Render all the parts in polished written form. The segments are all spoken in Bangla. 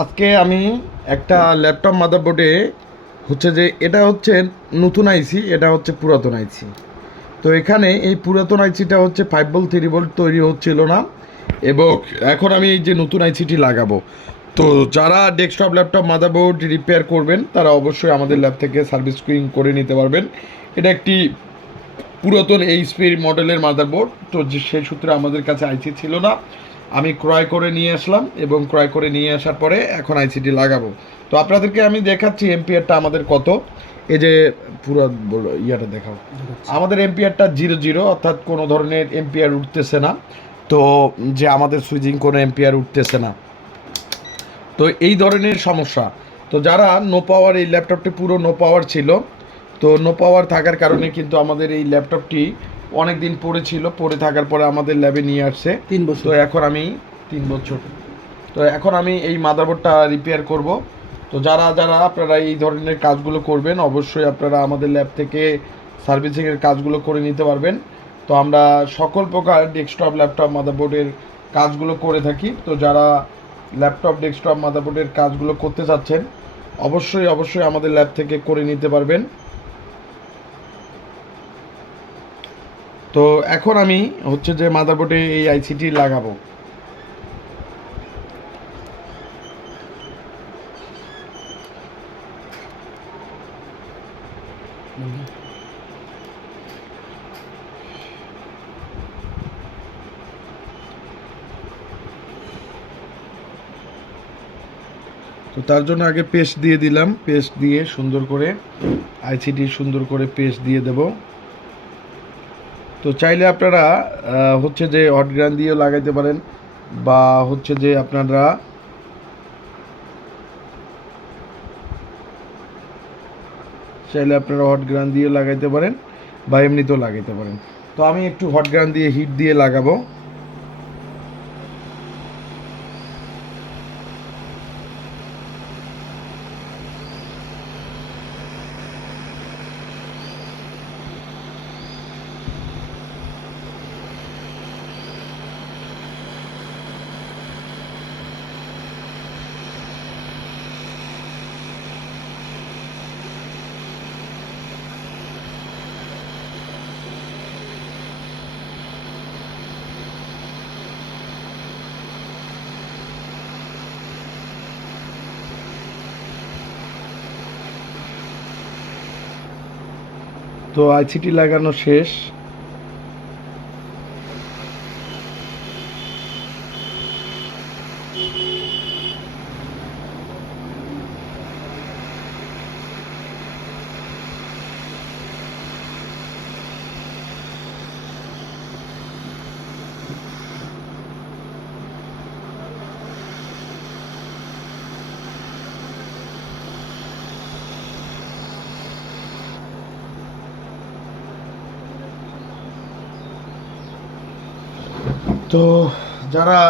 আজকে আমি একটা ল্যাপটপ মাদারবোর্ডে হচ্ছে যে এটা হচ্ছে নতুন আইসি, এটা হচ্ছে পুরাতন আইসি। তো এখানে এই পুরাতন আইসিটা হচ্ছে 5 ভোল্ট 3 ভোল্ট তৈরি হচ্ছিল না, এবং এখন আমি এই যে নতুন আইসিটি লাগাবো। তো যারা ডেস্কটপ ল্যাপটপ মাদারবোর্ড রিপেয়ার করবেন তারা অবশ্যই আমাদের ল্যাব থেকে সার্ভিসিং করে নিতে পারবেন। এটা একটি পুরাতন এইচপির মডেলের মাদারবোর্ড, তো সেই সূত্রে আমাদের কাছে আইসি ছিল না, আমি ক্রয় করে নিয়ে আসলাম এবং ক্রয় করে নিয়ে আসার পরে এখন আইসিটি লাগাবো। তো আপনাদেরকে আমি দেখাচ্ছি এমপিআরটা আমাদের কত। এই যে পুরো ইয়াটা দেখাও, আমাদের এমপিআরটা 0 0, অর্থাৎ কোনো ধরনের এমপিআর উঠতেছে না। তো যে আমাদের সুইচিং কোনো এমপিআর উঠতেছে না, তো এই ধরনের সমস্যা। তো যারা নো পাওয়ার, এই ল্যাপটপটি পুরো নো পাওয়ার ছিল, তো নো পাওয়ার থাকার কারণে কিন্তু আমাদের এই ল্যাপটপটি অনেক দিন পড়ে থাকার পরে আমাদের ল্যাবে নিয়ে আসছে 3 বছর। তো এখন আমি 3 বছর, তো এখন আমি এই মাদারবোর্ডটা রিপেয়ার করব। তো যারা যারা আপনারা এই ধরনের কাজগুলো করবেন অবশ্যই আপনারা আমাদের ল্যাব থেকে সার্ভিসিংয়ের কাজগুলো করে নিতে পারবেন। তো আমরা সকল প্রকার ডেস্কটপ ল্যাপটপ মাদারবোর্ডের কাজগুলো করে থাকি। তো যারা ল্যাপটপ ডেস্কটপ মাদারবোর্ডের কাজগুলো করতে চাচ্ছেন অবশ্যই অবশ্যই আমাদের ল্যাব থেকে করে নিতে পারবেন। তো এখন আমি হচ্ছে যে মাদারবোর্ডে এই আইসিটি লাগাবো। তো তার জন্য আগে পেস্ট দিয়ে দিলাম, পেস্ট দিয়ে সুন্দর করে আইসিটি সুন্দর করে পেস্ট দিয়ে দেব। তো চাইলে আপনারা হচ্ছে যে হট গ্রান দিয়েও লাগাইতে পারেন, বা হচ্ছে যে আপনারা হট গ্রান দিয়ে লাগাইতে পারেন বা এমনিতেও লাগাইতে পারেন। তো আমি একটু হট গ্রান দিয়ে হিট দিয়ে লাগাবো। তো আইসিটি লাগানো শেষ। তো যারা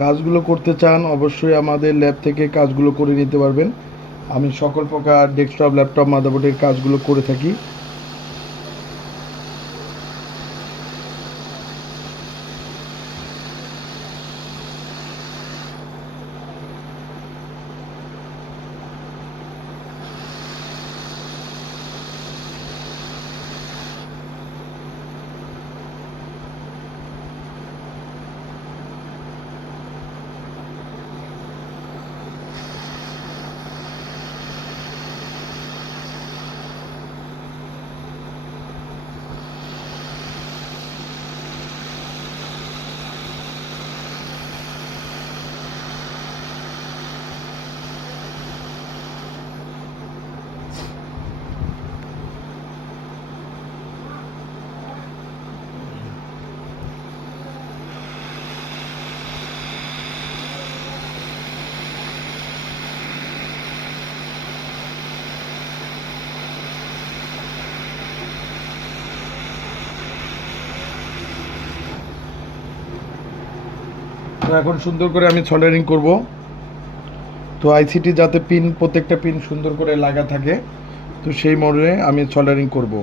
কাজগুলো করতে চান অবশ্যই আমাদের ল্যাব থেকে কাজগুলো করে নিতে পারবেন। আমি সকল প্রকার ডেস্কটপ ল্যাপটপ মাদারবোর্ডের কাজগুলো করে থাকি। তো এখন সুন্দর করে আমি সোল্ডারিং করব। তো আইসিটি যাতে পিন, প্রত্যেকটা পিন সুন্দর করে লাগা থাকে, তো সেই মডেলে আমি সোল্ডারিং করব।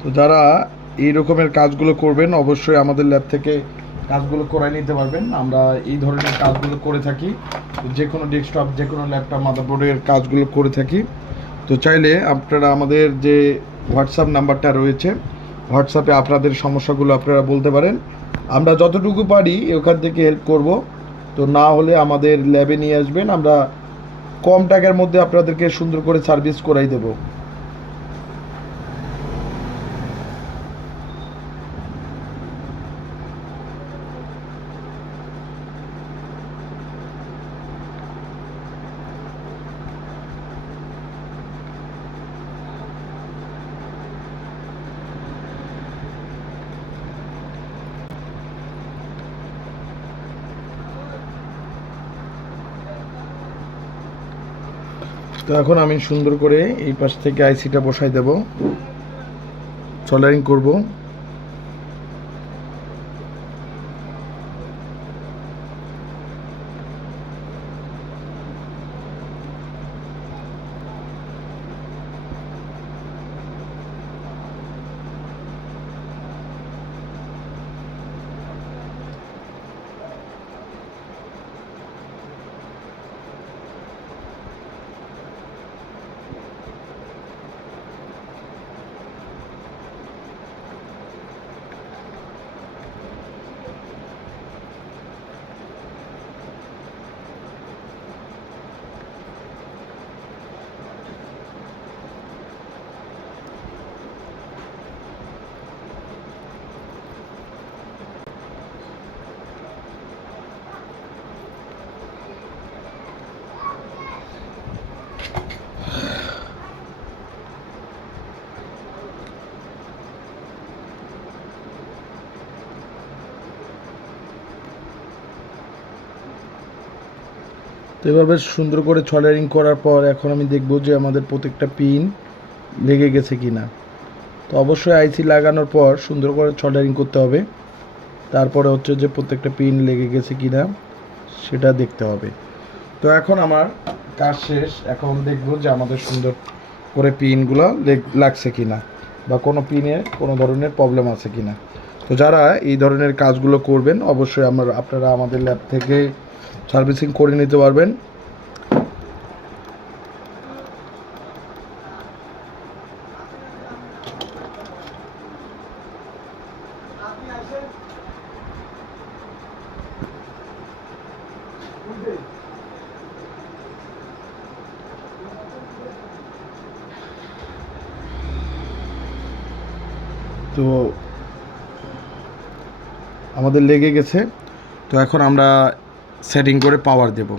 তো যারা এই রকমের কাজগুলো করবেন অবশ্যই আমাদের ল্যাব থেকে কাজগুলো করে নিতে পারবেন। আমরা এই ধরনের কাজগুলো করে থাকি, যে কোনো ডেস্কটপ, যে কোনো ল্যাপটপ, মাদারবোর্ডের কাজগুলো করে থাকি। তো চাইলে আপনারা আমাদের যে হোয়াটসঅ্যাপ নাম্বারটা রয়েছে, হোয়াটসঅ্যাপে আপনাদের সমস্যাগুলো আপনারা বলতে পারেন। আমরা যতটুকু পারি ওখান থেকে হেল্প করব। তো না হলে আমাদের ল্যাবে নিয়ে আসবেন, আমরা কম টাকার মধ্যে আপনাদেরকে সুন্দর করে সার্ভিস করাই দেবো। তো এখন আমি সুন্দর করে এই পাশ থেকে আইসিটা বসাই দেব, সোল্ডারিং করব। তো এভাবে সুন্দর করে সোল্ডারিং করার পর এখন আমি দেখব যে আমাদের প্রত্যেকটা পিন লেগে গেছে কিনা। তো অবশ্যই আইসি লাগানোর পর সুন্দর করে সোল্ডারিং করতে হবে, তারপরে হচ্ছে যে প্রত্যেকটা পিন লেগে গেছে কিনা সেটা দেখতে হবে। তো এখন আমার কাজ শেষ, এখন দেখব যে আমাদের সুন্দর করে পিনগুলো লাগছে কিনা, বা কোনো পিনে কোনো ধরনের প্রবলেম আছে কিনা। তো যারা এই ধরনের কাজগুলো করবেন অবশ্যই আপনারা আমাদের ল্যাব থেকে সার্ভিসিং করে নিতে পারবেন। তো আমাদের লেগে গেছে, তো এখন আমরা সেটিং করে পাওয়ার দেব।